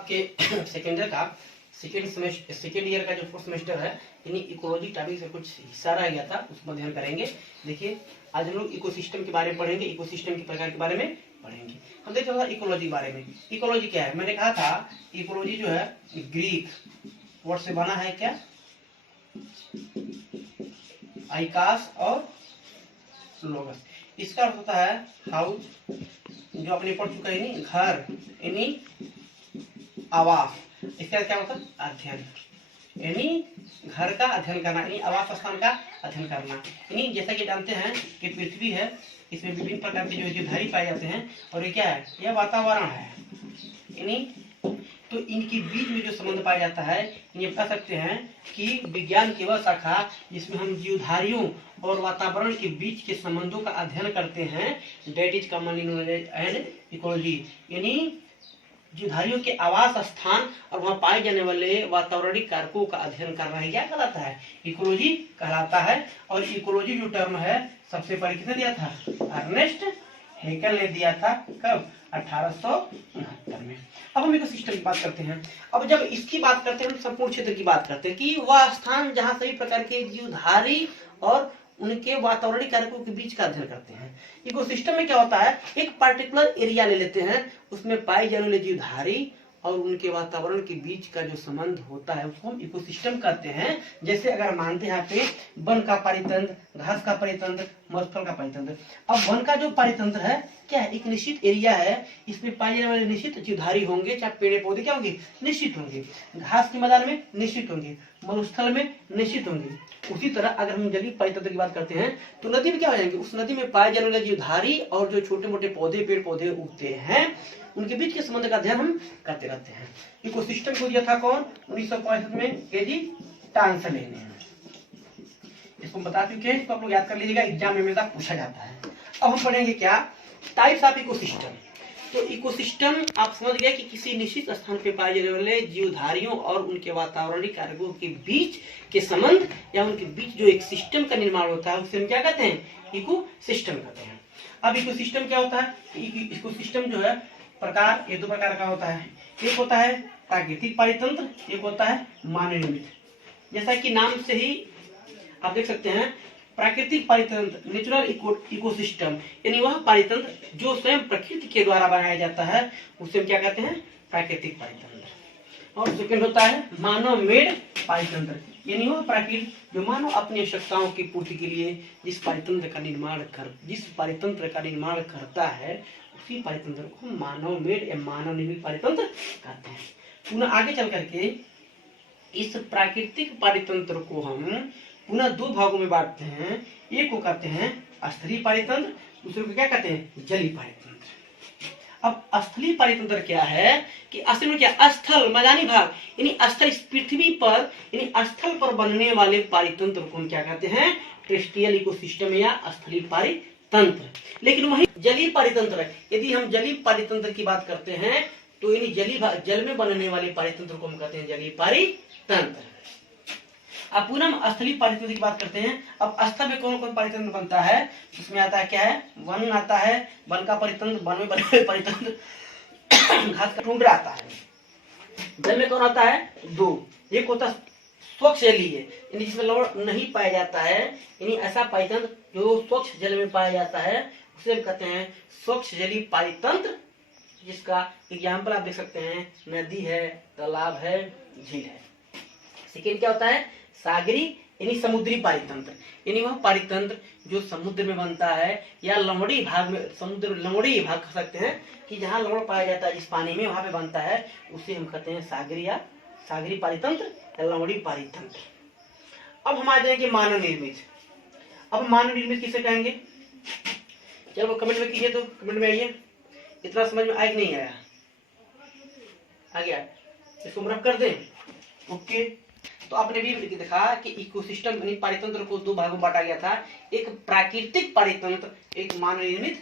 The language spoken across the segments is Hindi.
आपके सेकेंड ईयर का जो फोर्थ सेमेस्टर है, यानी इकोलॉजी टॉपिक से कुछ हिस्सा रह गया था, उसको अध्ययन करेंगे। देखिए आज हम लोग इकोसिस्टम के बारे में पढ़ेंगे, इकोसिस्टम के प्रकार के बारे में पढ़ेंगे। हम देखते हैं इकोलॉजी के बारे में। इकोलॉजी क्या है, मैंने कहा था इकोलॉजी जो है ग्रीक वर्ड से बना है, क्या, आइकास और लोगस। इसका अर्थ होता है हाउस, जो आपने पढ़ चुका है, यानी घर, यानी आवास। इसका क्या होता है, अध्ययन, यानी घर का अध्ययन करना, यानी आवास स्थान का अध्ययन करना। यानी जैसा कि जानते हैं कि पृथ्वी है, इसमें विभिन्न प्रकार के जो जीवधारी पाए जाते हैं, और ये क्या है, यह वातावरण है। यानी तो इनके बीच में जो संबंध पाया जाता है, ये बता सकते हैं कि विज्ञान की वह शाखा जिसमें हम जीवधारियों और वातावरण के बीच के संबंधों का अध्ययन करते हैं, that is commonly known as ecology. यानी जीवधारियों के आवास स्थान और वहां पाए जाने वाले वातावरणिक कारकों का अध्ययन करना है, क्या कहलाता है, इकोलॉजी कहलाता है। और इकोलॉजी जो टर्म है सबसे पहले किसने दिया था, अर्नेस्ट हेकल ने दिया था, कब, 1869 में। अब हम इकोसिस्टम की बात करते हैं। अब जब इसकी बात करते हैं, हम संपूर्ण क्षेत्र की बात करते हैं कि वह स्थान जहां सभी प्रकार के जीवधारी और उनके वातावरणिक कारकों के बीच का अध्ययन करते हैं। इकोसिस्टम में क्या होता है, एक पर्टिकुलर एरिया ले लेते हैं, उसमें पाए जाने वाले जीवधारी और उनके वातावरण के बीच का जो संबंध होता है उसको हम इकोसिस्टम कहते हैं। जैसे अगर मानते हैं यहाँ पे वन का परितंत्र, घास का परितंत्र, मरुस्थल का परितंत्र। अब वन का जो परितंत्र है क्या है, एक निश्चित एरिया है, इसमें पाए जाने वाले निश्चित जीवधारी होंगे, चाहे पेड़ पौधे क्या होंगे, निश्चित होंगे। घास के मैदान में निश्चित होंगे, मरुस्थल में निश्चित होंगे। उसी तरह अगर हम जलीय परितंत्र की बात करते हैं तो नदी में क्या हो जाएंगे, उस नदी में पाए जाने वाले जीवधारी और जो छोटे मोटे पौधे पेड़ पौधे उगते हैं, उनके बीच के संबंध का अध्ययन हम करते रहते हैं। इकोसिस्टम को दिया था कौन, 1965 में एजी टांसले ने। इसको बता चुके हैं, इसको आप लोग याद कर लीजिएगा, एग्जाम में हमेशा पूछा जाता है। अब हम पढ़ेंगे क्या, टाइप्स ऑफ इकोसिस्टम। तो इकोसिस्टम आप समझ गए कि किसी निश्चित स्थान पे पाए जाने वाले जीवधारियों और उनके वातावरणिक कारकों के बीच के संबंध या उनके बीच जो एक सिस्टम का निर्माण होता है उसे हम क्या कहते हैं, इकोसिस्टम कहते हैं। अब इकोसिस्टम क्या होता है, इकोसिस्टम जो है प्रकार, ये दो प्रकार का होता है। एक होता है प्राकृतिक परितंत्र, एक होता है मानव निर्मित। जैसा कि नाम से ही आप देख सकते हैं, प्राकृतिक परितंत्र, नेचुरल इकोसिस्टम, यानी वह परितंत्र जो स्वयं प्रकृति के द्वारा बनाया जाता है उसे हम क्या कहते हैं, प्राकृतिक परितंत्र। और सेकंड होता है मानव मेड परितंत्र, यानी वह प्रकृति जो मानव अपनी आवश्यकताओं की पूर्ति के लिए जिस परितंत्र का निर्माण करता है उसी परितंत्र को मानव मेड या मानव निर्मित परितंत्र कहते हैं। पुनः आगे चल करके इस प्राकृतिक परितंत्र को हम पुनः दो भागों में बांटते हैं। एक को कहते हैं स्थलीय परितंत्र, दूसरे को क्या कहते हैं, जलीय परितंत्र। अब स्थलीय परितंत्र क्या है कि असल में क्या, स्थल मैदानी भाग, यानी स्थल, इस पृथ्वी पर यानी स्थल पर बनने वाले परितंत्र को हम क्या कहते हैं, टेरेस्ट्रियल इकोसिस्टम या स्थलीय परितंत्र। लेकिन वही जलीय परितंत्र, यदि हम जलीय परितंत्र की बात करते हैं तो यानी जल में बनने वाले परितंत्र को हम कहते हैं जलीय परितंत्र। अब पुनः हम स्थलीय परितंत्र की बात करते हैं। अब स्थल में कौन कौन परितंत्र बनता है, उसमें आता है क्या है, वन आता है, वन का परितंत्र, वन में बने हुए परितंत्र, घास का टुंड्रा आता है। जल में कौन आता है, दो, एक होता है स्वच्छ जलीय, यानी जिसमें लवण नहीं पाया जाता है, यानी ऐसा परितंत्र जो स्वच्छ जल में पाया जाता है उसे हम कहते हैं स्वच्छ जलीय परितंत्र, जिसका एग्जाम्पल आप देख सकते हैं, नदी है, तालाब है, झील है। सेकेंड क्या होता है, सागरी यानी समुद्री परितंत्र, यानी वह परितंत्र जो समुद्र में बनता है या लवणीय भाग में, समुद्र लवणीय भाग कह सकते हैं कि जहाँ लवण पाया जाता है जिस पानी में वहां पे बनता है, उसे हम कहते हैं सागरी या सागरी परितंत्र या लवणीय परितंत्र। अब हम आ जाएंगे मानव निर्मित। अब मानव निर्मित किसे कहेंगे, चलो कमेंट में कीजिए, तो कमेंट में आइए, इतना समझ में आया कि नहीं आया, आ गया, इसको रफ कर दें, ओके। तो आपने भी देखा कि इकोसिस्टम यानी परितंत्र को दो भागों में बांटा गया था, एक प्राकृतिक परितंत्र, एक मानव निर्मित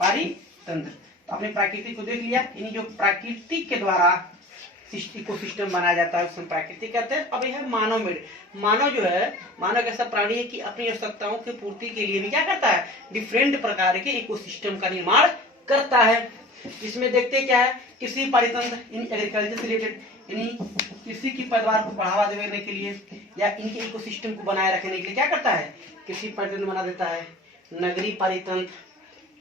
परितंत्र। तो आपने प्राकृतिक को देख लिया, यानी जो प्राकृतिक के द्वारा इकोसिस्टम बनाया जाता है उसमें प्राकृतिक कहते हैं। अब यह है मानव मेड। मानव जो है, मानव ऐसा प्राणी है कि अपनी आवश्यकताओं की पूर्ति के लिए भी क्या करता है, डिफरेंट प्रकार के इकोसिस्टम का निर्माण करता है। इसमें देखते क्या है, कृषि पारितंत्र इन एग्रीकल्चर से रिलेटेड, यानी कृषि की पैदावार को बढ़ावा देने के लिए या इनके इकोसिस्टम को बनाए रखने के लिए क्या करता है, कृषि पारितंत्र बना देता है। नगरीय पारितंत्र,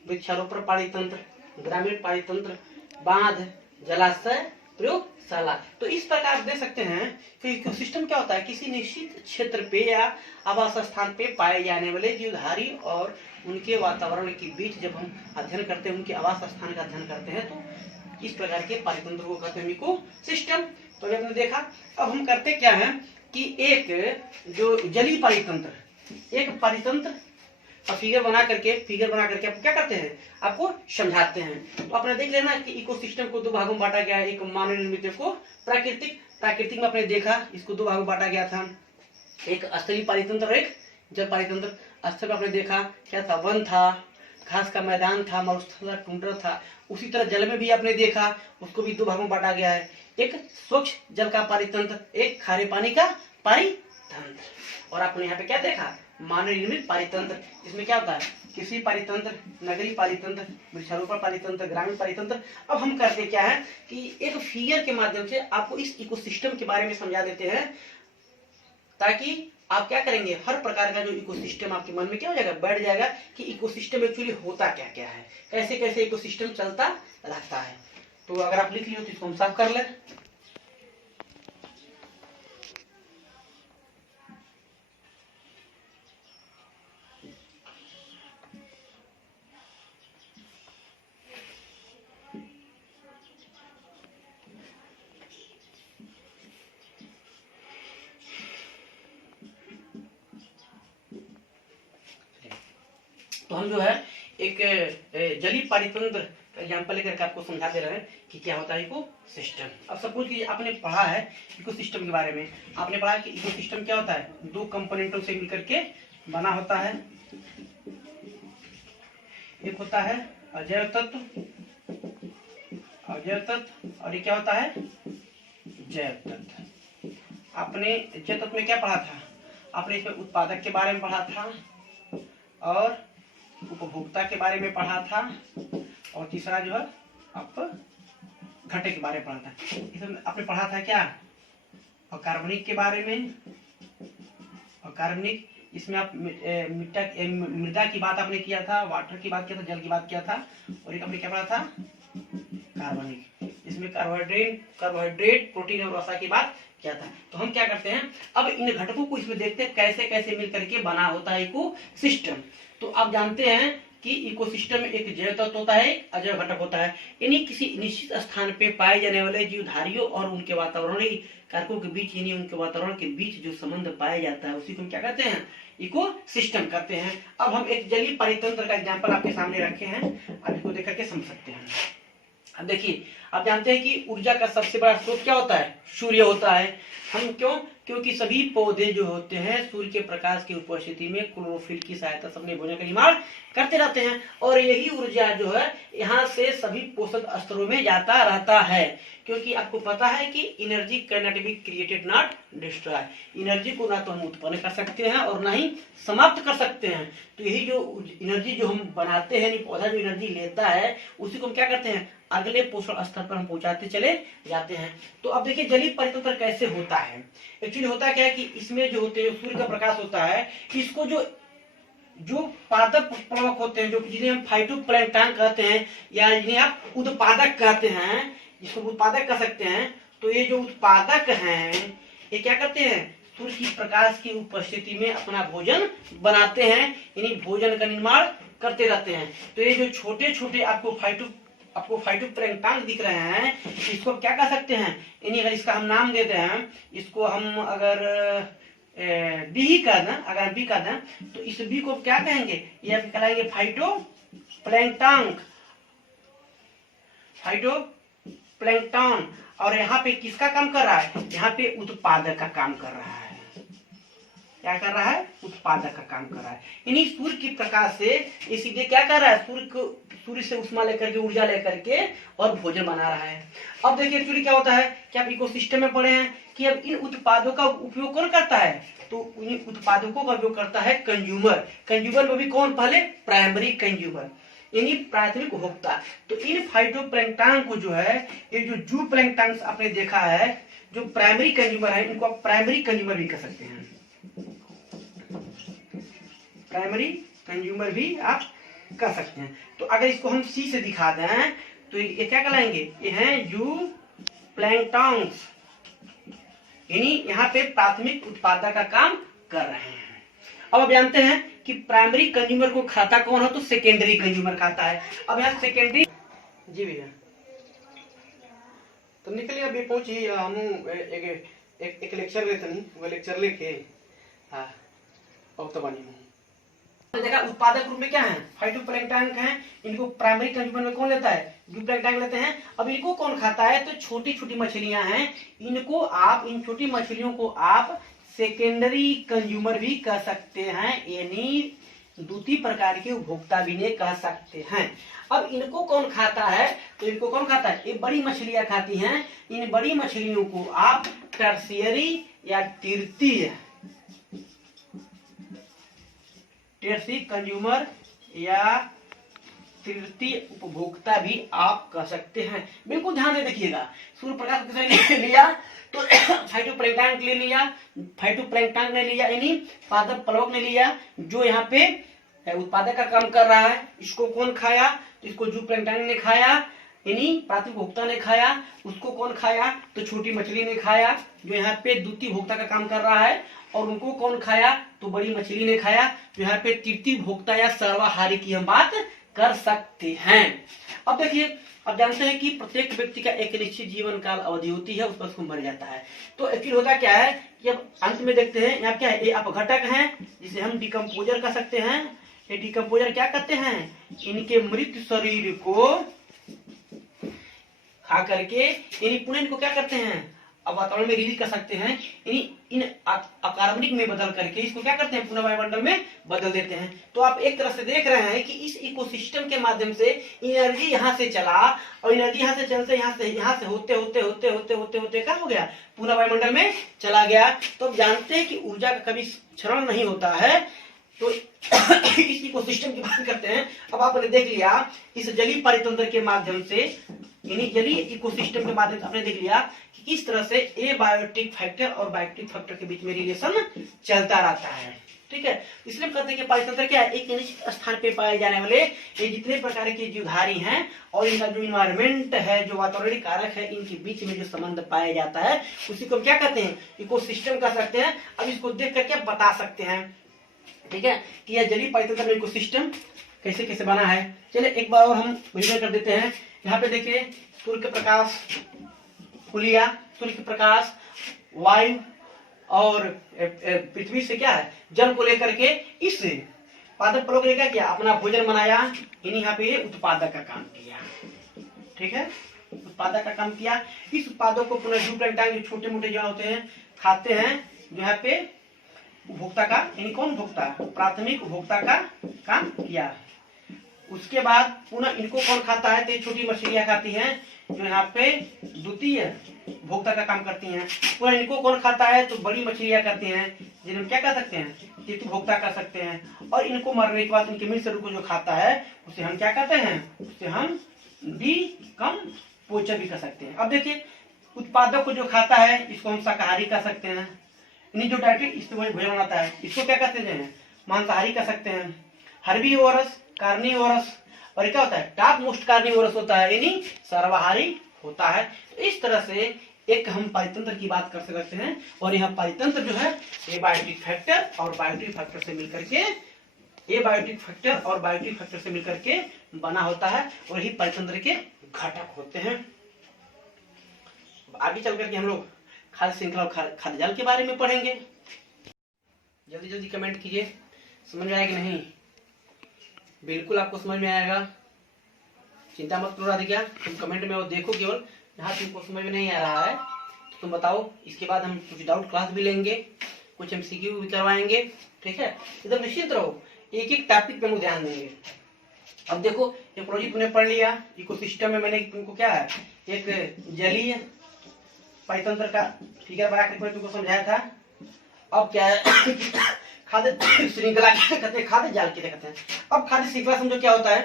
वृक्षारोपण पारितंत्र, ग्रामीण पारितंत्र, बांध, जलाशय, प्रयोगशाला। तो इस प्रकार देख सकते हैं कि इकोसिस्टम क्या होता है, किसी निश्चित क्षेत्र पे या आवास स्थान पे पाए जाने वाले जीवधारी और उनके वातावरण के बीच जब हम अध्ययन करते हैं, उनके आवास स्थान का अध्ययन करते हैं, तो इस प्रकार के पारितंत्र को कहते हैं इकोसिस्टम। तो अभी आपने देखा, अब हम करते क्या है कि एक जो जलीय पारितंत्र, एक पारितंत्र फिगर बना करके आपको क्या करते हैं, आपको समझाते हैं। तो आपने देख लेना कि इकोसिस्टम को दो भागों में बांटा गया है, एक मानव निर्मित को प्राकृतिक में आपने देखा इसको दो भागों में बांटा गया था, एक स्थलीय पारितंत्र और एक जल पारितंत्र। स्थल में आपने देखा क्या था, वन था, घास का मैदान था, मरुस्थल था, टुंड्रा था। उसी तरह जल में भी आपने देखा उसको भी दो भागों में बांटा गया है, एक स्वच्छ जल का पारितंत्र, एक खारे पानी का पारितंत्र। और आपने यहाँ पे क्या देखा, मानव निर्मित पारितंत्र। इसमें क्या होता है, कृषि पारितंत्र, नगरीय पारितंत्र, वृक्षारोपण पारितंत्र, ग्रामीण पारितंत्र। अब हम करते क्या है कि एक फिगर के माध्यम से आपको इस इकोसिस्टम के बारे में समझा देते हैं, ताकि आप क्या करेंगे, हर प्रकार का जो इकोसिस्टम आपके मन में क्या हो जाएगा, बैठ जाएगा कि इकोसिस्टम एक्चुअली होता क्या क्या है, कैसे कैसे इकोसिस्टम चलता रहता है। तो अगर आप लिख लियो तो इसको हम साफ कर लें। तो हम जो है एक जलीय पारितंत्र का एग्जाम्पल लेकर के आपको समझा दे रहे हैं कि क्या होता है इकोसिस्टम। अब सपोज कीजिए आपने पढ़ा है इकोसिस्टम के बारे में, आपने पढ़ा कि इकोसिस्टम क्या होता है, दो कंपोनेंटों से मिलकर के बना होता है। एक होता है अजैव तत्व, और ये क्या होता है, जैव तत्व। आपने जैव तत्व में क्या पढ़ा था, आपने इसमें उत्पादक के बारे में पढ़ा था और उपभोक्ता के बारे में पढ़ा था, और तीसरा जो है आप घटक के बारे में पढ़ा था। इसमें आपने पढ़ा था क्या, अकार्बनिक के बारे में, अकार्बनिक, इसमें आप मृदा की बात आपने किया था, वाटर की बात किया था, जल की बात किया था, और एक आपने क्या पढ़ा था, कार्बनिक। इसमें कार्बोहाइड्रेट, प्रोटीन और वसा की बात क्या था। तो हम क्या करते हैं, अब इन घटकों को इसमें देखते हैं कैसे कैसे मिल करके बना होता है इकोसिस्टम। तो आप जानते हैं कि इकोसिस्टम में एक जैव तत्व होता है, अजैव घटक होता है। इन्हीं किसी निश्चित स्थान पे पाए जाने वाले जीवधारियों और उनके वातावरणीय कारकों के बीच, यानी उनके वातावरण के बीच जो संबंध पाया जाता है उसी को हम क्या कहते हैं, इकोसिस्टम कहते हैं। अब हम एक जलीय पारितंत्र का एग्जाम्पल आपके सामने रखे हैं, अब इसको देख करके समझ सकते हैं। अब देखिए, आप जानते हैं कि ऊर्जा का सबसे बड़ा स्रोत क्या होता है, सूर्य होता है। हम क्योंकि सभी पौधे जो होते हैं सूर्य के प्रकाश की उपस्थिति में क्लोरोफिल की सहायता से अपने भोजन का निर्माण करते रहते हैं, और यही ऊर्जा जो है यहाँ से सभी पोषक स्तरों में जाता रहता है। क्योंकि आपको पता है कि energy can not be created not destroy, energy को ना तो हम उत्पन्न कर सकते हैं और ना ही समाप्त कर सकते हैं। तो यही जो एनर्जी जो हम बनाते हैं, पौधा जो एनर्जी लेता है उसी को हम क्या करते हैं, अगले पोषण स्तर पर हम पहुंचाते चले जाते हैं। तो अब देखिए जलीय पारितंत्र कैसे होता है। एक्चुअली होता क्या है कि इसमें जो होते हैं, सूर्य का प्रकाश होता है, इसको जो पादप प्लवक होते हैं, जो जिन्हें हम फाइटोप्लैंक्टन कहते हैं या जिन्हें आप उत्पादक कहते हैं, जिसको उत्पादक कह सकते हैं, तो ये जो उत्पादक हैं ये क्या करते हैं, सूर्य की प्रकाश की उपस्थिति में अपना भोजन बनाते हैं, यानी भोजन का निर्माण करते रहते हैं। तो ये जो छोटे छोटे आपको फाइटोप्लैंक्टन दिख रहे हैं, इसको क्या कह सकते हैं, यानी अगर इसका हम नाम देते हैं, इसको हम अगर बी कर दें, अगर बी कर दें तो इस बी को क्या कहेंगे, ये कहलाएंगे फाइटोप्लैंक्टन। और यहाँ पे किसका काम कर रहा है, यहाँ पे उत्पादक का काम कर रहा है। क्या कर रहा है, उत्पादक का काम कर रहा है। यानी सूर्य की प्रकाश से इसीलिए क्या कर रहा है, सूर्य से उष्मा लेकर के, ऊर्जा लेकर के और भोजन बना रहा है। अब देखिए एक्चुअली क्या होता है कि आप इकोसिस्टम में पढ़े हैं कि अब इन उत्पादों का उपयोग कौन करता है, तो इन उत्पादों का उपयोग करता है कंज्यूमर। कंज्यूमर में भी कौन, पहले प्राइमरी कंज्यूमर। यानी प्राथमिक उपभोक्ता। तो इन फाइटोप्लैंक्टन को जो है, ये जो जू प्लैंक्टन आपने देखा है, जो प्राइमरी कंज्यूमर है, इनको आप प्राइमरी कंज्यूमर भी कह सकते हैं, प्राइमरी कंज्यूमर भी आप कर सकते हैं। तो अगर इसको हम सी से दिखा दें तो ये क्या कहलाएंगे, ये हैं जू प्लैंक्टन्स, यानी यहाँ पे प्राथमिक उत्पादक का काम कर रहे हैं। अब आप जानते हैं कि प्राइमरी कंज्यूमर को खाता कौन है, तो सेकेंडरी कंज्यूमर खाता है। अब यहाँ सेकेंडरी, जी भैया तो निकलिए अभी पहुंची, हम एक लेक्चर लेते नहीं, वो लेक्चर लेके हाँ अब तो बनी हूँ। देखा उत्पादक रूप में क्या है, फाइटोप्लैंक्टन हैं, इनको प्राइमरी कंज्यूमर में कौन लेता है, जू प्लैंक्टन लेते हैं। अब इनको कौन खाता है, तो छोटी छोटी मछलियां हैं, इनको आप, इन छोटी मछलियों को आप सेकेंडरी कंज्यूमर भी कह सकते हैं, यानी द्वितीय प्रकार के उपभोक्ता भी ने कह सकते हैं। अब इनको कौन खाता है, तो इनको कौन खाता है, ये बड़ी मछलियां खाती हैं, इन बड़ी मछलियों को आप टर्शियरी या तृतीय कंज्यूमर या तृतीय उपभोक्ता भी आप कह सकते हैं। बिल्कुल ध्यान से देखिएगा, सूर्य प्रकाश किसने लिया, तो फाइटोप्लैंक्टन ले लिया, फाइटोप्लैंक्टन ने लिया, यानी पादप प्लवक ने लिया, जो यहाँ पे उत्पादक का काम कर रहा है। इसको कौन खाया, तो इसको जू प्लैंक्टन ने खाया, यानी प्राथमिक उपभोक्ता ने खाया। उसको कौन खाया, तो छोटी मछली ने खाया, जो यहाँ पे द्वितीय उपभोक्ता का काम कर रहा है। और उनको कौन खाया, तो बड़ी मछली ने खाया, जो यहाँ पे तृतीय उपभोक्ता या सर्वाहारी की हम बात कर सकते हैं। अब देखिए, अब जानते हैं कि प्रत्येक व्यक्ति का एक निश्चित जीवन काल अवधि होती है, उस पर उसको मर जाता है। तो एक्चुअली होता क्या है कि अब अंत में देखते हैं यहाँ क्या है, ये अपघटक हैं, जिसे हम डिकम्पोजर कह सकते हैं। ये डिकम्पोजर क्या करते हैं, इनके मृत शरीर को खा करके, यानी पुनः इनको क्या करते हैं, अब वातावरण में रिलीज कर सकते हैं, यानी इन अकार्बनिक में बदल करके इसको क्या करते हैं, पुनः वायुमंडल में बदल देते हैं। तो आप एक तरह से देख रहे हैं कि इस इकोसिस्टम के माध्यम से एनर्जी यहाँ से चला, और एनर्जी यहाँ से चलते यहाँ से होते होते होते होते होते होते क्या हो गया, पुनः वायुमंडल में चला गया। तो आप जानते हैं कि ऊर्जा का कभी क्षरण नहीं होता है। तो इस इकोसिस्टम की बात करते हैं। अब आपने देख लिया इस जलीय परितंत्र के माध्यम से, यानी जलीय इकोसिस्टम के माध्यम से आपने देख लिया कि किस तरह से एबायोटिक फैक्टर और बायोटिक फैक्टर के बीच में रिलेशन चलता रहता है। ठीक है, इसलिए कहते हैं कि परितंत्र क्या है, एक निश्चित स्थान पे पाए जाने वाले ये जितने प्रकार के जीवधारी हैं और इनका जो इन्वायरमेंट है, जो वातावरणीय कारक है, इनके बीच में जो संबंध पाया जाता है उसी को क्या कहते हैं, इकोसिस्टम कह सकते हैं। अब इसको देख करके बता सकते हैं, ठीक है, कि यह जलीय परितंत्र में इकोसिस्टम कैसे कैसे बना है। चलिए एक बार और हम रिवीजन कर देते हैं। यहाँ पे देखिए, सूर्य के प्रकाश को लिया, सूर्य के प्रकाश, वायु और पृथ्वी से क्या है, जल को लेकर के इस पादप प्लवक ने क्या किया, अपना भोजन बनाया, यानी यहाँ पे उत्पादक का काम किया। ठीक है, उत्पादक का काम किया। इस उत्पादक को पुनः जू प्लैंक्टन जो छोटे मोटे जो होते हैं खाते हैं, जो यहाँ पे उपभोक्ता का, यानी कौन उपभोक्ता, प्राथमिक उपभोक्ता का काम किया। उसके बाद पुनः इनको कौन खाता है, तो छोटी मछलियां खाती हैं, जो यहाँ पे द्वितीय उपभोक्ता का काम करती हैं। पुनः इनको कौन खाता है, तो बड़ी मछलियां खाती हैं, जिन्हें क्या कर सकते हैं, तृतीय उपभोक्ता कर सकते हैं। और इनको मरने के बाद इनके मृत शरीर को जो खाता है उसे हम क्या कहते हैं, उसे हम डिकम्पोजर भी कर सकते हैं। अब देखिए, उत्पादक को जो खाता है इसको हम शाकाहारी कर सकते हैं, जो डायरेक्टली इस भोजन बनाता है इसको क्या कहते हैं, मांसाहारी कर सकते हैं। हर्बीवोरस, कार्निवोरस, और क्या होता है, टॉप मोस्ट कार्निवोरस होता है, यानी सर्वाहारी होता है। तो इस तरह से एक हम परितंत्र की बात कर सकते हैं। और यह परितंत्र जो है एबायोटिक फैक्टर और बायोटिक फैक्टर से मिलकर के, एबायोटिक फैक्टर और बायोटिक फैक्टर से मिलकर के बना होता है, और यही परितंत्र के घटक होते हैं। आगे चल करके हम लोग खाद्य श्रृंखला और खाद्य जाल के बारे में पढ़ेंगे। जल्दी जल्दी कमेंट कीजिए, समझ में आया कि नहीं। बिल्कुल आपको समझ में आएगा, चिंता मत करो राधिका, तुम कमेंट में वो देखो, केवल जहाँ तुमको समझ में नहीं आ रहा है तो तुम बताओ। इसके बाद हम कुछ डाउट क्लास भी लेंगे, कुछ MCQ भी करवाएंगे। ठीक है, एकदम निश्चिंत रहो, एक एक टॉपिक पे हम ध्यान देंगे। अब देखो, ये प्रोजेक्ट तुमने पढ़ लिया, इकोसिस्टम में मैंने तुमको क्या है, एक जलीय परितंत्र का फिगर बना कर तुमको समझाया था। अब क्या है, खाद्य श्रृंखला कहते हैं, खाद्य जाल कहते हैं। अब खाद्य श्रृंखला समझो क्या होता है,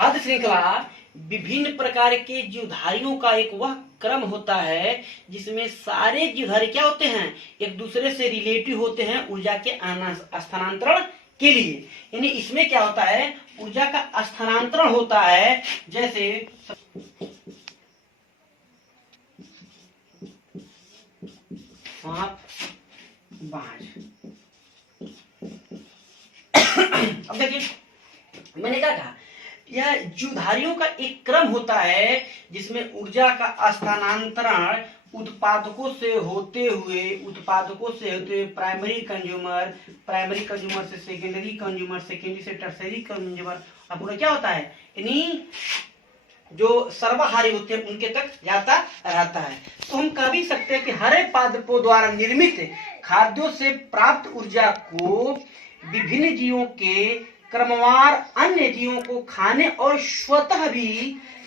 खाद्य श्रृंखला विभिन्न प्रकार के जीवधारियों का एक वह क्रम होता है जिसमें सारे जीवधारी क्या होते हैं, एक दूसरे से रिलेटिव होते हैं ऊर्जा के स्थानांतरण के लिए। यानी इसमें क्या होता है, ऊर्जा का स्थानांतरण होता है। जैसे सांप, बाज। अब देखिए मैंने क्या कहा, यह जीवधारियों का एक क्रम होता है जिसमें ऊर्जा का स्थानांतरण उत्पादकों से होते हुए प्राइमरी कंज्यूमर से सेकेंडरी कंज्यूमर, सेकेंडरी से टर्सरी कंज्यूमर, अब क्या होता है, यानी जो सर्वाहारी होते हैं उनके तक जाता रहता है। तो हम कह भी सकते हैं कि हरे पादपों द्वारा निर्मित खाद्यों से प्राप्त ऊर्जा को विभिन्न जीवों के क्रमवार अन्य जीवों को खाने और स्वतः भी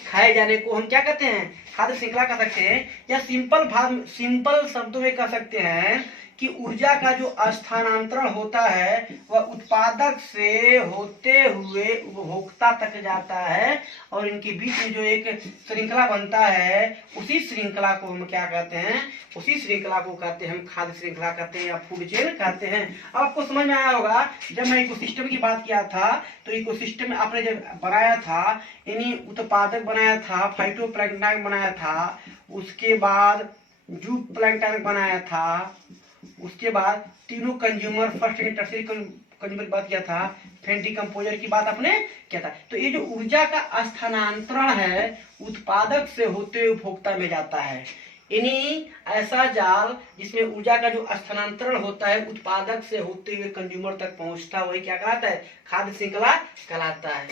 खाए जाने को हम क्या कहते हैं, खाद्य श्रृंखला कह सकते हैं। या सिंपल शब्दों में कह सकते हैं कि ऊर्जा का जो स्थानांतरण होता है वह उत्पादक से होते हुए उपभोक्ता तक जाता है और इनके बीच में जो एक श्रृंखला बनता है उसी श्रृंखला को हम क्या कहते हैं, उसी श्रृंखला को कहते हैं हम खाद्य श्रृंखला कहते हैं या फूड चेन कहते हैं। अब आपको समझ में आया होगा, जब मैं इकोसिस्टम की बात किया था तो इकोसिस्टम में आपने जब बनाया था यानी उत्पादक बनाया था, फाइटोप्लैंक्टन बनाया था, उसके बाद जूप्लैंक्टन बनाया था, उसके बाद तीनों consumer first second tertiary consumer की बात किया था, फिर डिकम्पोजर की बात आपने किया था। तो ये जो ऊर्जा का स्थानांतरण है उत्पादक से होते उपभोक्ता में जाता है, यानी ऐसा जाल जिसमें ऊर्जा का जो स्थानांतरण होता है उत्पादक से होते हुए कंज्यूमर तक पहुंचता है वही क्या कहलाता है, खाद्य श्रृंखला कहलाता है।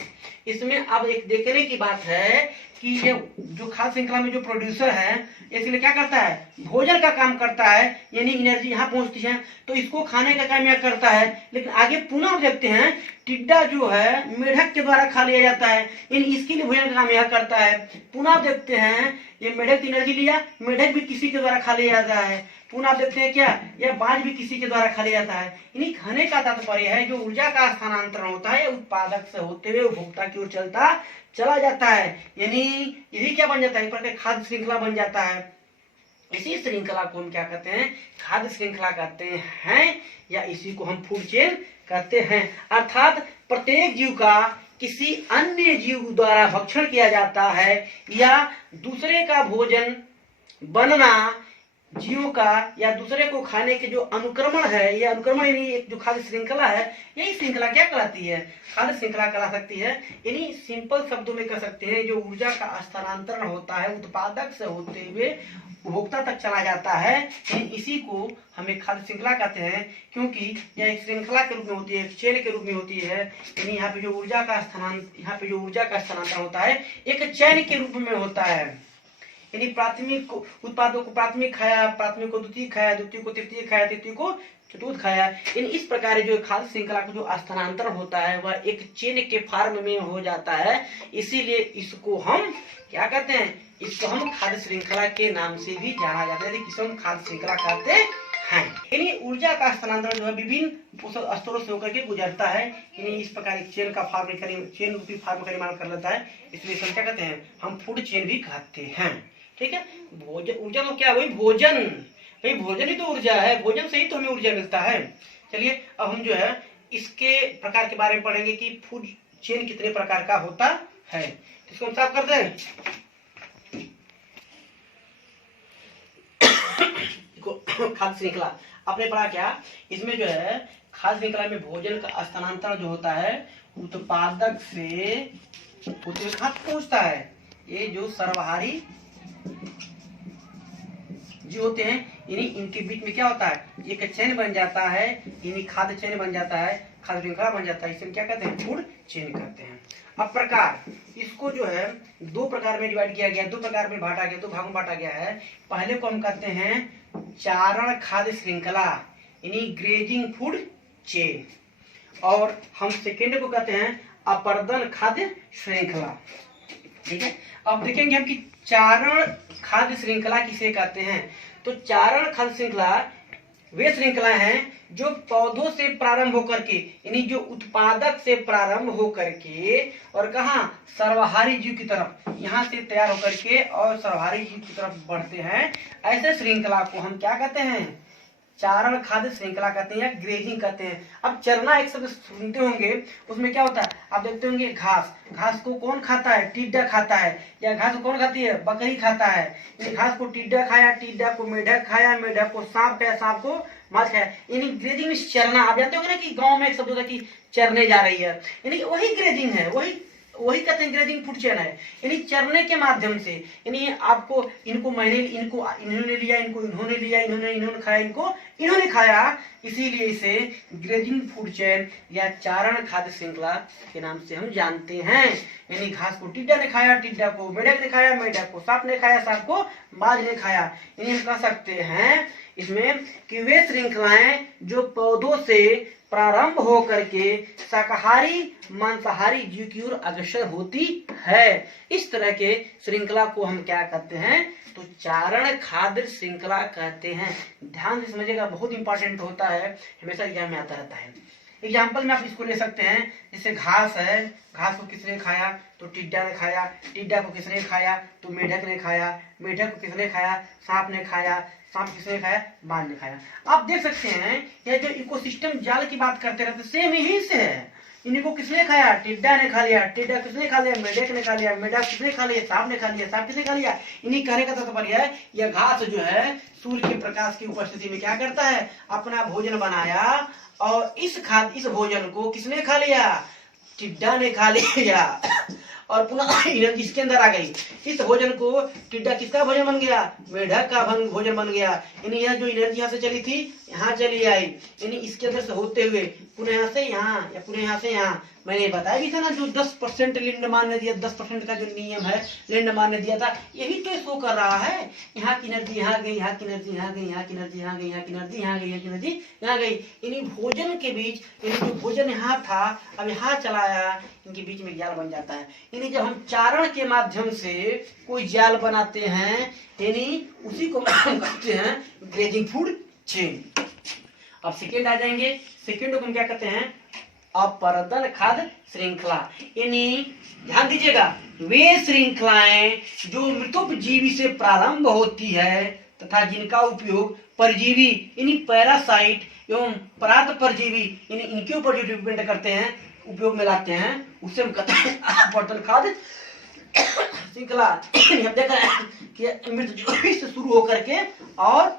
इसमें अब एक देखने की बात है कि ये जो खाद्य श्रृंखला में जो प्रोड्यूसर है इसलिए क्या करता है, भोजन का काम करता है, यानी एनर्जी यहाँ पहुंचती है तो इसको खाने का काम यह करता है। लेकिन आगे पुनः देखते हैं टिड्डा जो है मेढक के द्वारा खा लिया जाता है, यानी इसके लिए भोजन का काम यह करता है। पुनः देखते हैं ये मेढक एनर्जी लिया, मेढक भी किसी के द्वारा खा लिया जाता है। पुनः देखते हैं क्या, यह बाज भी किसी के द्वारा खा लिया जाता है। यानी खाने का तात्पर्य है जो ऊर्जा का स्थानांतरण होता है उत्पादक से होते हुए उपभोक्ता की ओर चला जाता है, यानी यही क्या बन जाता है, एक प्रकार खाद्य श्रृंखला बन जाता है। इसी श्रृंखला को हम क्या कहते हैं, खाद्य श्रृंखला कहते हैं या इसी को हम फूड चेन कहते हैं। अर्थात प्रत्येक जीव का किसी अन्य जीव द्वारा भक्षण किया जाता है या दूसरे का भोजन बनना जीवों का या दूसरे को खाने के जो अनुक्रमण है, ये अनुक्रमण यानी एक जो खाद्य श्रृंखला है, यही श्रृंखला क्या कहलाती है, खाद्य श्रृंखला कहला सकती है। यानी सिंपल शब्दों में कह सकते हैं जो ऊर्जा का स्थानांतरण होता है उत्पादक से होते हुए उपभोक्ता तक चला जाता है, इसी को हमें खाद्य श्रृंखला कहते हैं। क्योंकि यह एक श्रृंखला के रूप में होती है, एक चेन के रूप में होती है। यानी यहाँ पे जो ऊर्जा का स्थानांतरण होता है एक चैन के रूप में होता है। यानी प्राथमिक उत्पादों को प्राथमिक खाया, प्राथमिक को द्वितीय खाया, द्वितीय को तृतीय खाया, तृतीय को चतुर्थ खाया। इन इस प्रकार जो खाद्य श्रृंखला का जो स्थानांतरण होता है वह एक चेन के फॉर्म में हो जाता है। इसीलिए इसको हम क्या कहते हैं, इसको हम खाद्य श्रृंखला के नाम से भी जाना जाता है, जिसे हम खाद्य श्रृंखला कहते हैं। यानी ऊर्जा का स्थानांतरण जो है विभिन्न स्तरों से होकर के गुजरता है। यानी इस प्रकार एक चेन का चेन रूपी फॉर्म का निर्माण कर लेता है, इसलिए हम क्या कहते हैं, हम फूड चेन भी कहते हैं। ठीक है, भोजन ऊर्जा तो क्या, वही भोजन, भाई भोजन ही तो ऊर्जा है, भोजन से ही तो हमें ऊर्जा मिलता है। चलिए अब हम जो है इसके प्रकार के बारे में पढ़ेंगे कि फूड चेन कितने प्रकार का होता है। इसको हम साफ करते हैं। खाद्य श्रृंखला आपने पढ़ा क्या, इसमें जो है खाद्य श्रृंखला में भोजन का स्थानांतरण जो होता है उत्पादक से होते हुए कहाँ पहुंचता है, ये जो सर्वाहारी जो होते हैं यानी इनके बीच में क्या होता है, एक चेन बन जाता है, यानी खाद्य चेन बन जाता है, खाद्य श्रृंखला बन जाता है। इसे क्या कहते हैं, फूड चेन कहते हैं। अब प्रकार, इसको जो है दो प्रकार में डिवाइड किया गया, दो प्रकार में बांटा गया, दो भागों में बांटा गया है। पहले को हम कहते हैं चारण खाद्य श्रृंखला यानी ग्रेजिंग फूड चेन, और हम सेकेंड को कहते हैं अपर्दन खाद्य श्रृंखला। ठीक है, अब देखेंगे हम कि चारण खाद्य श्रृंखला किसे कहते हैं। तो चारण खाद्य श्रृंखला वे श्रृंखलाएं हैं जो पौधों से प्रारंभ होकर के, यानी जो उत्पादक से प्रारंभ होकर के और कहा सर्वहारी जीव की तरफ, यहाँ से तैयार होकर के और सर्वहारी जीव की तरफ बढ़ते हैं, ऐसे श्रृंखला को हम क्या कहते हैं? चारण खाद्य श्रृंखला कहते हैं या ग्रेजिंग कहते हैं। अब चरना एक शब्द सुनते होंगे, उसमें क्या होता है? आप देखते होंगे घास, घास को कौन खाता है? टिड्डा खाता है। या घास को कौन खाती है? बकरी खाता है। घास को टिड्डा खाया, टिड्डा को मेढक खाया, मेढक को सांप खाया, सांप को माछ खाया। यानी ग्रेजिंग में चरना, आप जानते होंगे ना कि गाँव में एक शब्द होता है कि चरने जा रही है, यानी वही ग्रेजिंग है, वही कहते हैं ग्रेजिंग फूड चेन है। यानी चरने के माध्यम से, यानी आपको इनको मैंने, इनको इन्होंने लिया, इनको इन्होंने लिया, इन्होंने खाया, इनको इन्होंने खाया, इसीलिए इसे ग्रेजिंग फूड चेन या चारण खाद्य श्रृंखला के नाम से हम जानते हैं। यानी घास को टिड्डा ने खाया, टिड्डा को मेढक ने खाया, मेढक को सांप ने खाया, सांप को बाज ने खाया। यानी हम कह सकते हैं इसमें कि वे श्रृंखलाएं जो पौधों से प्रारंभ होकर के शाकाहारी मांसाहारी जीव की ओर अग्रसर होती है। इस तरह के श्रृंखला को हम क्या कहते हैं? तो चारण खाद्य श्रृंखला कहते हैं। ध्यान से समझिएगा, बहुत इंपॉर्टेंट होता है, हमेशा एग्जाम में आता रहता है। एग्जाम्पल में आप इसको ले सकते हैं, जैसे घास है, घास को किसने खाया? तो टिड्डा ने खाया। टिड्डा को किसने खाया? तो मेढक ने खाया। मेढक को किसने खाया? सांप ने खाया। सांप किसने खाया? बाज ने खाया। आप देख सकते हैं यह जो इकोसिस्टम जाल की बात करते रहते सेम यही से है। इनको किसने खाया? टिड्डा ने खा लिया। टिड्डा किसने खा लिया? मेढक ने खा लिया। मेढक किसने खा लिया? सांप ने खा लिया। सांप किसने खा लिया? इन्हीं कहने का तात्पर्य है यह घास जो है सूर्य के प्रकाश की उपस्थिति में क्या करता है? अपना भोजन बनाया, और इस भोजन को किसने खा लिया? टिड्डा ने खा लिया और पुनः एनर्जी इसके अंदर आ गई। इस भोजन को टिड्डा किसका भोजन बन गया? मेढक का भोजन बन गया। यानी यह जो एनर्जी यहाँ से चली थी यहाँ चली आई, यानी इसके अंदर से होते हुए पुनः यहाँ से यहाँ या पुनः यहाँ से यहाँ। मैंने बताया भी था ना, जो 10% लिंडमान ने दिया, 10% का जो नियम है लिंडमान ने दिया था, यही तो इसको कर रहा है। यहाँ की एनर्जी यहाँ गई, यहाँ की एनर्जी यहाँ गई, यहाँ की एनर्जी यहाँ गई, यहाँ की एनर्जी यहाँ गई, यहाँ की एनर्जी यहाँ गई। यानी भोजन के बीच, यानी जो भोजन यहाँ था अब यहाँ चला आया, इनके बीच में जाल बन जाता है। यानी जब हम चारण के माध्यम से कोई जाल बनाते हैं, यानी उसी को कहते हैं ग्रेजिंग फूड चेन। अब सेकेंड आ जाएंगे। सेकेंड को हम क्या कहते हैं? अपर्दन खाद्य श्रृंखला। यानी ध्यान दीजिएगा, वे श्रृंखलाएं जो मृतोपजीवी से प्रारंभ होती है तथा जिनका उपयोग परजीवी यानी पैरासाइट एवं परात परजीवी यानी इनके ऊपर जो डिपेंड करते हैं, उपयोग में लाते हैं, उसे हम कहते हैं अपर्दन खाद्य श्रृंखला। हम देख रहे हैं कि मृतजीवी से शुरू होकर के और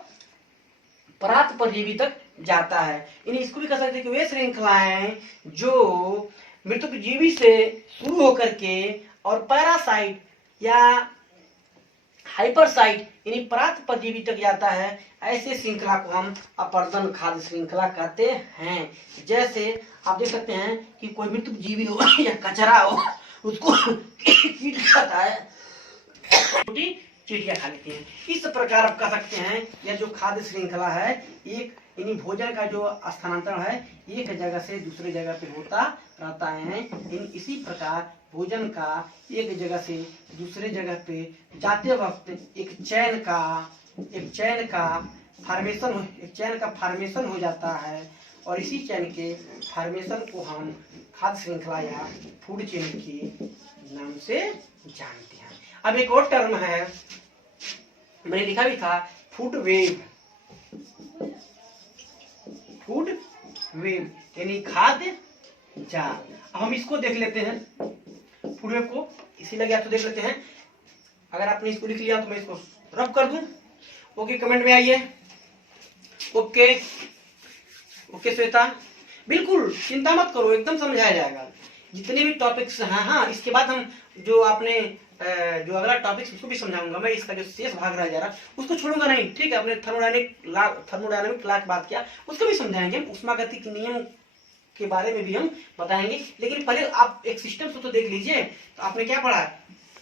परात परजीवी तक जाता है। यानी इसको भी कह सकते हैं कि वे श्रृंखलाएं जो मृतोपजीवी से शुरू होकर के और पैरासाइट या हाइपरसाइट यानी परात परजीवी तक जाता है, ऐसे श्रृंखला को हम अपर्दन खाद्य श्रृंखला कहते हैं। जैसे आप देख सकते हैं कि कोई मृतजीवी हो या कचरा हो, उसको कीट खाता है, छोटी चीटियां खा लेती हैं। इस प्रकार आप कह सकते हैं यह जो खाद्य श्रृंखला है, एक यानी भोजन का जो स्थानांतरण है एक जगह से दूसरे जगह पे होता रहता है। इसी प्रकार भोजन का एक जगह से दूसरे जगह पे जाते वक्त एक चैन का फॉर्मेशन हो जाता है, और इसी चैन के फॉर्मेशन को हम खाद्य श्रृंखला या फूड चेन के नाम से जानते हैं। अब एक और टर्म है, मैंने लिखा भी था, फूड वेब यानी खाद्य जाल। अब हम इसको देख लेते हैं, फूड वेब को इसी लगे आप तो देख लेते हैं। अगर आपने इसको लिख लिया तो मैं इसको रब कर दूं। ओके, कमेंट में आइए। ओके श्वेता, बिल्कुल चिंता मत करो, एकदम समझाया जाएगा जितने भी टॉपिक्स हैं। हाँ, इसके बाद हम जो आपने जो अगला टॉपिक उसको भी समझाऊंगा मैं। इसका जो शेष भाग रह जा रहा उसको छोड़ूंगा नहीं, ठीक है। अपने थर्मोडायनामिक लॉ की बात किया, उसको भी समझाएंगे। उष्मागतिकी नियम के बारे में भी हम बताएंगे, लेकिन पहले आप एक सिस्टम से तो देख लीजिए। तो आपने क्या पढ़ा?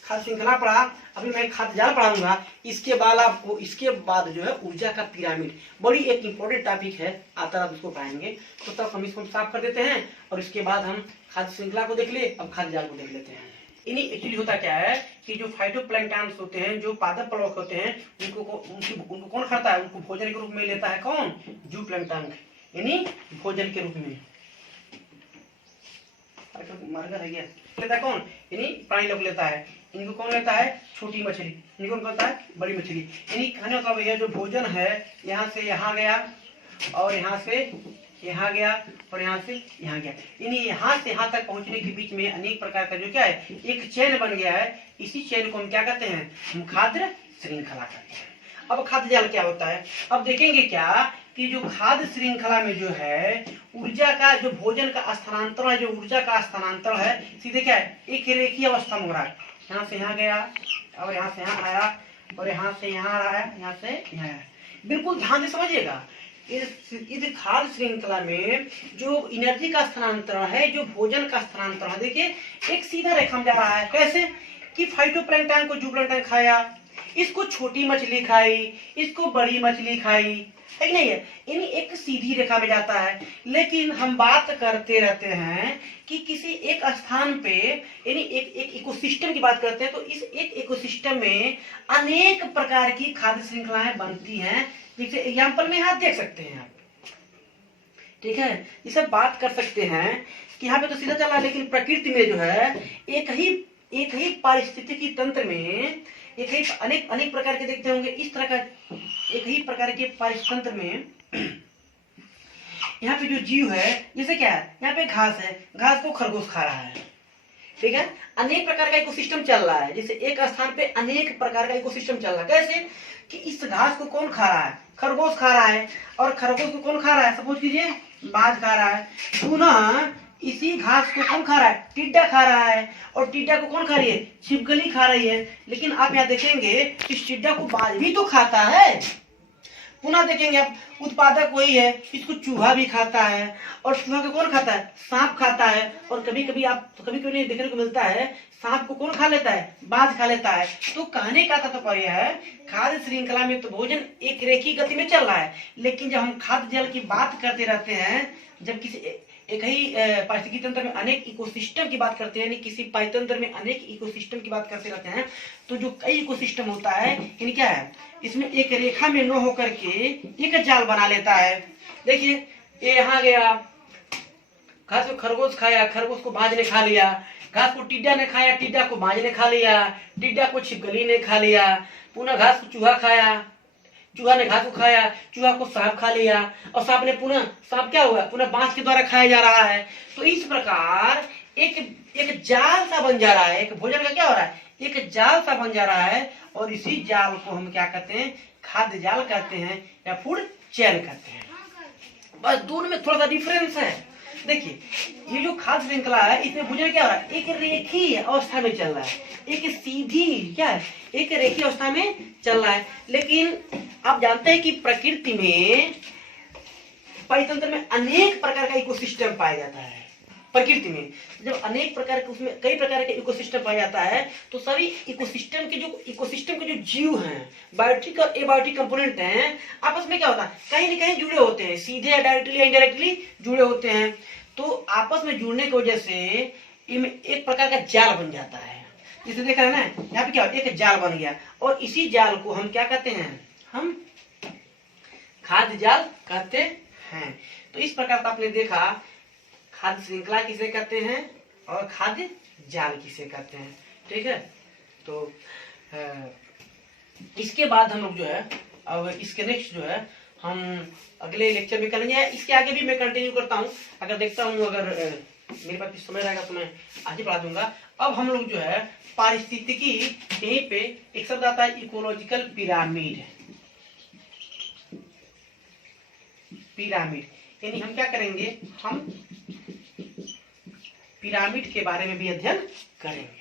खाद्य श्रृंखला पढ़ा, अभी मैं खाद्य जाल पढ़ाऊंगा। इसके बाद जो है ऊर्जा का पिरामिड, बड़ी एक इंपॉर्टेंट टॉपिक है, आता है उसको पढ़ाएंगे। तो तब हम इसको साफ कर देते हैं और इसके बाद हम खाद्य श्रृंखला को देख ले, अब खाद्य जाल को देख लेते हैं। इन्हीं एक्चुअली होता क्या है कि जो फाइटोप्लैंक्टन्स होते हैं, जो पादप प्लवक होते हैं, उनको कौन खाता है? उनको भोजन के रूप में लेता है कौन? जूप्लैंक्टन, यानी भोजन के रूप में मरगर है लेता है कौन? यानी प्राणी लोग लेता है। इनको कौन लेता है? छोटी मछली। इनको कौन करता है? बड़ी मछली। यानी कहने का मतलब जो भोजन है यहाँ से यहाँ गया और यहाँ से यहाँ गया और यहाँ से यहाँ गया, यानी यहाँ से यहाँ तक पहुंचने के बीच में अनेक प्रकार का जो क्या है एक चेन बन गया है। इसी चेन को हम क्या कहते हैं? हम खाद्य श्रृंखला कहते हैं। अब खाद्य जाल क्या होता है? अब देखेंगे क्या कि जो खाद्य श्रृंखला में जो है ऊर्जा का, जो भोजन का स्थानांतरण है, जो ऊर्जा का स्थानांतरण है, सीधे क्या है? एक रेखीय अवस्था में हो रहा है। यहाँ से यहाँ गया और यहाँ से यहाँ आया और यहाँ से यहाँ आ रहा है, यहाँ से यहाँ आया। बिल्कुल ध्यान से समझिएगा, इस खाद्य श्रृंखला में जो एनर्जी का स्थानांतरण है, जो भोजन का स्थानांतरण है, देखिए एक सीधा रेखा में जा रहा है। कैसे कि फाइटोप्लैंक्टन को जूप्लैंक्टन खाया, इसको छोटी मछली खाई, इसको बड़ी मछली खाई, है कि नहीं है? यानी एक सीधी रेखा में जाता है। लेकिन हम बात करते रहते हैं कि किसी एक स्थान पे, यानी एक इकोसिस्टम की बात करते हैं, तो इस एक इकोसिस्टम में अनेक प्रकार की खाद्य श्रृंखलाएं बनती हैं। जैसे एग्जाम्पल में यहाँ देख सकते हैं आप, ठीक है? ये सब बात कर सकते हैं कि यहाँ पे तो सीधा चला, लेकिन प्रकृति में जो है एक ही पारिस्थितिकी तंत्र में एक ही अनेक प्रकार के देखते होंगे इस तरह का एक ही प्रकार के पारिस्थितिक तंत्र में यहाँ पे जो जीव है, जैसे क्या है, यहाँ पे घास है, घास को खरगोश खा रहा है, ठीक है? अनेक प्रकार का इकोसिस्टम चल रहा है। जैसे एक स्थान पे अनेक प्रकार का इकोसिस्टम चल रहा है। कैसे कि इस घास को कौन खा रहा है? खरगोश खा रहा है। और खरगोश को कौन खा रहा है? सपोज कीजिए बाज खा रहा है। पुनः इसी घास को कौन खा रहा है? टिड्डा खा रहा है। और टिड्डा को कौन खा रही है? छिपकली खा रही है। लेकिन आप यहाँ देखेंगे इस टिड्डा को बाज भी तो खाता है। पुनः देखेंगे आप, उत्पादक वही है, इसको चूहा भी खाता है। और चूहा को कौन खाता है? सांप खाता है। और कभी कभी नहीं देखने को मिलता है, सांप को कौन खा लेता है? बाज खा लेता है। तो कहने का तात्पर्य है खाद्य श्रृंखला में तो भोजन एक रेखीय गति में चल रहा है, लेकिन जब हम खाद्य जल की बात करते रहते हैं, जब किसी एक ही पारिस्थितिकी तंत्र में अनेक इकोसिस्टम की बात करते हैं, यानी किसी पारितंत्र में अनेक इकोसिस्टम की बात करते रहते हैं, तो जो कई इकोसिस्टम होता है, यानी क्या है, इसमें एक रेखा में न होकर के एक जाल बना लेता है। देखिए ये यहाँ गया, घास को खरगोश खाया, खरगोश को बाज ने खा लिया। घास को टिड्डा ने खाया, टिड्डा को बाज ने खा लिया। टिड्डा को छिपकली ने खा लिया। पुनः घास को चूहा खाया, चूहा ने घास को खाया, चूहा को सांप खा लिया। और सांप ने पुनः, सांप क्या हुआ? पुनः बांस के द्वारा खाया जा रहा है। तो इस प्रकार एक जाल सा बन जा रहा है। एक भोजन का क्या हो रहा है? एक जाल सा बन जा रहा है। और इसी जाल को हम क्या कहते हैं? खाद्य जाल कहते हैं या फूड चेन कहते हैं। बस दोनों में थोड़ा सा डिफरेंस है। देखिए ये जो खाद्य श्रृंखला है, इसमें भोजन क्या हो रहा है? एक रेखीय अवस्था में चल रहा है, एक सीधी क्या है, एक रेखीय अवस्था में चल रहा है। लेकिन आप जानते हैं कि प्रकृति में, परितंत्र में अनेक प्रकार का इकोसिस्टम पाया जाता है। प्रकृति में जब अनेक प्रकार के, उसमें कई प्रकार के इकोसिस्टम पाया जाता है, तो सभी इकोसिस्टम के जो जीव हैं, बायोटिक और एबायोटिक कंपोनेंट हैं, आपस में क्या होता है? कहीं न कहीं जुड़े होते हैं, सीधे या डायरेक्टली या इनडायरेक्टली जुड़े होते हैं। तो आपस में जुड़ने की वजह से इनमें एक प्रकार का जाल बन जाता है। जिसे देख रहे हैं ना, यहाँ पे क्या होता है? एक जाल बन गया। और इसी जाल को हम क्या कहते हैं? हम खाद्य जाल कहते हैं। तो इस प्रकार आपने देखा खाद्य श्रृंखला किसे कहते हैं और खाद्य जाल किसे कहते हैं, ठीक है? तो इसके बाद हम लोग जो है, अब इसके नेक्स्ट जो है हम अगले लेक्चर में करेंगे। इसके आगे भी मैं कंटिन्यू करता हूँ, अगर देखता हूँ, अगर मेरे पास समय रहेगा तो मैं आज ही पढ़ा दूंगा। अब हम लोग जो है पारिस्थितिकी, यहीं पे एक शब्द आता है इकोलॉजिकल पिरामिड। पिरामिड यानी हम क्या करेंगे? हम पिरामिड के बारे में भी अध्ययन करेंगे।